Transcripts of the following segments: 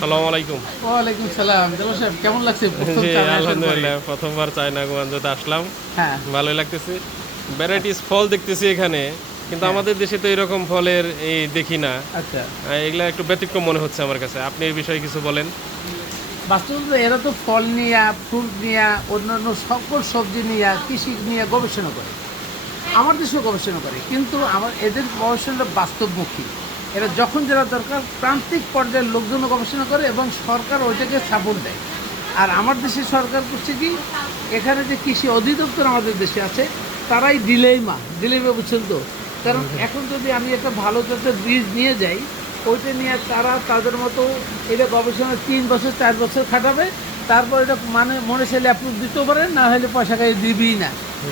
আসসালামু আলাইকুম। ওয়ালাইকুম সালাম। দেলোয়ার সাহেব কেমন লাগছে প্রথম জি, চায়না আসার পরে? আলহামদুলিল্লাহ। ১ম বার চায়নাগঞ্জতে আসলাম। হ্যাঁ, ভালোই লাগতেছে। ভ্যারাইটিস আচ্ছা, ফল দেখতেছি এখানে। কিন্তু হ্যাঁ, আমাদের দেশে তো এরকম ফলের দেখি না। আচ্ছা। এগুলা একটু ব্যতিক্রম মনে হচ্ছে আমার কাছে। আপনি এই বিষয়ে কিছু বলেন? বাস্তবত এরা তো ফল নিয়া, ফ্রুট নিয়া, অন্যান্য সকল সবজি নিয়া, কৃষি নিয়ে গবেষণা করে। আমার দেশেও গবেষণা করে। কিন্তু এদের গবেষণাটা বাস্তবমুখী। এরা যখন যেটা দরকার প্রান্তিক পর্যায়ের লোকজনও গবেষণা করে এবং সরকার ওইটাকে সাপোর্ট দেয়। আর আমার দেশের সরকার করছে কি, এখানে যে কৃষি অধিদপ্তর আমাদের দেশে আছে, তারাই ডিলেমা বুঝছেন তো? কারণ এখন যদি আমি একটা ভালো জাতের বীজ নিয়ে যাই, ওইটা নিয়ে তারা তাদের মতো এটা গবেষণা ৩ বছর ৪ বছর খাটাবে, তারপর এটা মানে মনে চাইলে অ্যাপ্রুভ দিতেও পারে, না হলে পয়সা খাইয়ে দিবেই না।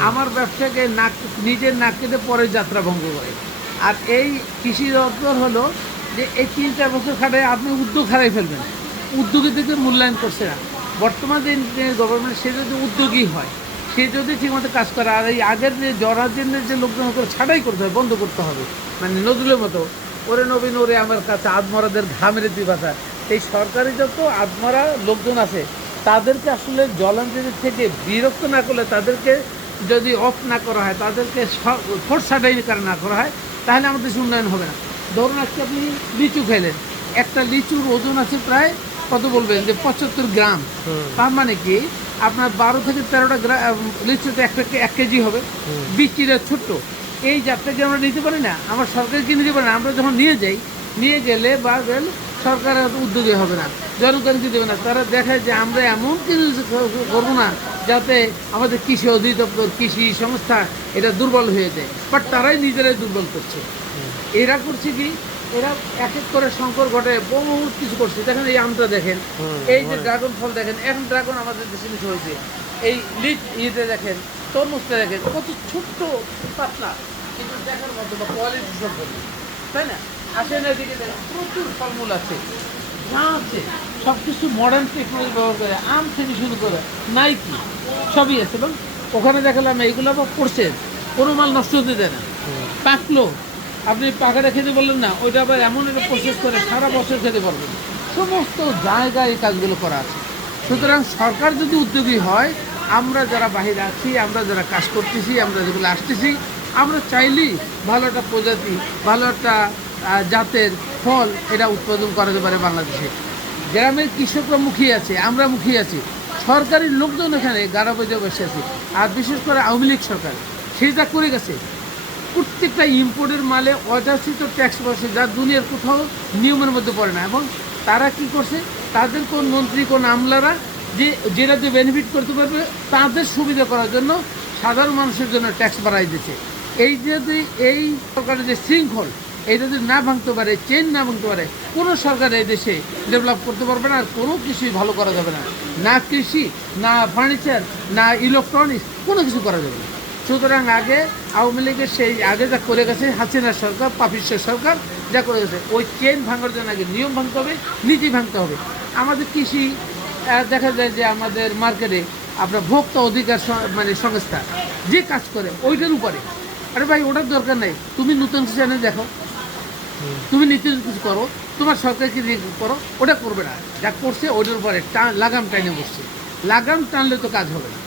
আমার ব্যবসাকে নাক নিজের নাক কেটে পরে যাত্রা ভঙ্গ করে। আর এই কৃষি দপ্তর হলো যে এই ৩-৪ বছর খাটায় আপনি উদ্যোগ হারাই ফেলবেন। উদ্যোগীদেরকে মূল্যায়ন করছে না। বর্তমান যে গভর্নমেন্ট, সে যদি উদ্যোগী হয়, সে যদি ঠিকমতো কাজ করে, আর এই আগের যে জরাজীর্ণের যে লোকজন ছাঁটাই করতে হবে, বন্ধ করতে হবে। মানে নজরুলের মতো, ওরে নবীন ওরে আমার কাছে আদমরাদের ঘামের ভাষা। এই সরকারি যত আদমরা লোকজন আছে, তাদেরকে আসলে জলাঞ্জলি থেকে বিরক্ত না করলে, তাদেরকে যদি অফ না করা হয়, তাদেরকে ফোর্স ছাঁটাই না করা হয়, তাহলে আমাদের দেশে উন্নয়ন হবে না। ধরুন আজকে আপনি লিচু খেলেন, একটা লিচুর ওজন আছে প্রায় কত বলবেন যে ৭৫ গ্রাম। তার মানে কি আপনার ১২ থেকে ১৩টা লিচুতে এক কেজি হবে। বীজটা ছোট্ট, এই জাতটাকে আমরা নিতে পারি না, আমার সরকার কি নিতে পারে না। আমরা যখন নিয়ে গেলে সরকার উদ্যোগী হবে না, জনগণকে দেবে না। তারা দেখায় যে আমরা এমন কিছু করবো না যাতে আমাদের কৃষি অধিদপ্তর, কৃষি সংস্থা এটা দুর্বল হয়ে যায়। বাট তারাই নিজেরাই দুর্বল করছে। এরা করছে কি, এরা এক এক করে সংকর ঘটে বহুত কিছু করছে। দেখেন এই আমটা দেখেন, এই যে ড্রাগন ফল দেখেন, এখন ড্রাগন আমাদের দেশে কিছু হয়েছে। এই ইয়েতে দেখেন, তরমুজটা দেখেন কত ছোট্ট পাতলা, কিন্তু দেখার মতো বা কোয়ালিটি সম্পন্ন, তাই না? আসেন এদিকে দেখেন, প্রচুর ফলমূল আছে, যা আছে সব কিছু মডার্ন টেকনোলজি ব্যবহার করে, আম থেকে শুরু করে নাইকি সবই আছে। এবং ওখানে দেখালাম এইগুলো আবার করছে, কোনো মাল নষ্ট হতে দেয় না। পাকলো, আপনি পাখাটা খেতে বললেন না, ওইটা আবার এমন একটা প্রসেস করে সারা বছর খেতে পারবেন। সমস্ত জায়গায় এই কাজগুলো করা আছে। সুতরাং সরকার যদি উদ্যোগী হয়, আমরা যারা বাহিরে আছি, আমরা যারা কাজ করতেছি, আমরা যেগুলো আসতেছি, আমরা চাইলেই ভালো একটা প্রজাতি, ভালো একটা জাতের ফল এটা উৎপাদন করাতে পারে বাংলাদেশে। গ্রামের কৃষকরা মুখিয়ে আছে, আমরা মুখিয়ে আছি, সরকারি লোকজন এখানে গাড়া বেজে বসে আছে। আর বিশেষ করে আওয়ামী লীগ সরকার সেটা করে গেছে। প্রত্যেকটা ইম্পোর্টের মালে অযাচিত ট্যাক্স বসে, যা দুনিয়ার কোথাও নিয়মের মধ্যে পড়ে না। এবং তারা কি করছে, তাদের কোন মন্ত্রী, কোন আমলারা যেটা দিয়ে বেনিফিট করতে পারবে, তাদের সুবিধা করার জন্য সাধারণ মানুষের জন্য ট্যাক্স বাড়াই দিচ্ছে। এই যদি এই সরকারের যে শৃঙ্খল, এটা যদি না ভাঙতে পারে, চেন না ভাঙতে পারে, কোনো সরকার এই দেশে ডেভেলপ করতে পারবে না। আর কোনো কিছুই ভালো করা যাবে না, না কৃষি, না ফার্নিচার, না ইলেকট্রনিক্স, কোনো কিছু করা যাবে না। সুতরাং আগে আওয়ামী লীগের সেই আগে যা করে গেছে হাসিনা সরকার, পাপিষ্টের সরকার যা করে গেছে, ওই চেন ভাঙার জন্য আগে নিয়ম ভাঙতে হবে, নীতি ভাঙতে হবে। আমাদের কৃষি দেখা যায় যে আমাদের মার্কেটে আপনার ভোক্তা অধিকার মানে সংস্থা যে কাজ করে ওইটার উপরে, আরে ভাই ওটার দরকার নাই, তুমি নতুন কিছু এনে দেখো, তুমি নীতি কিছু করো, তোমার সরকারকে দিয়ে করো, ওটা করবে না। যা করছে ওইটার উপরে লাগাম টাইনে বসছে। লাগাম টানলে তো কাজ হবে না,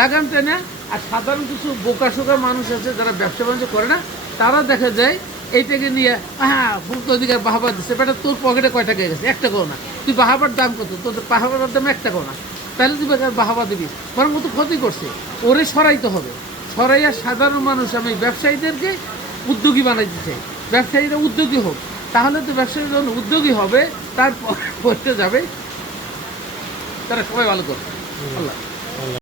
লাগাম টানে। আর সাধারণ কিছু বোকাশোকা মানুষ আছে যারা ব্যবসা বাণিজ্য করে না, তারা দেখা যায় এইটাকে নিয়ে হ্যাঁ ভোক্তা অধিকার বাহাবা দিচ্ছে, বেটা তোর পকেটে কয় টাকা গেছে, ১ টাকাও না। তুই বাহাবার দাম কত, তোর বাহাবার দাম ১ টাকাও না, তাহলে তুই বাহাবা দিবি, বরং ও তো ক্ষতি করছে। ওরে সরাইতে হবে, সরাইয়া সাধারণ মানুষ, আমি ব্যবসায়ীদেরকে উদ্যোগী বানাইতে চাই। ব্যবসায়ীরা উদ্যোগী হোক, তাহলে তো ব্যবসায়ী যখন উদ্যোগী হবে, তারপরে যাবে, তারা সবাই ভালো করবে। আল্লাহ।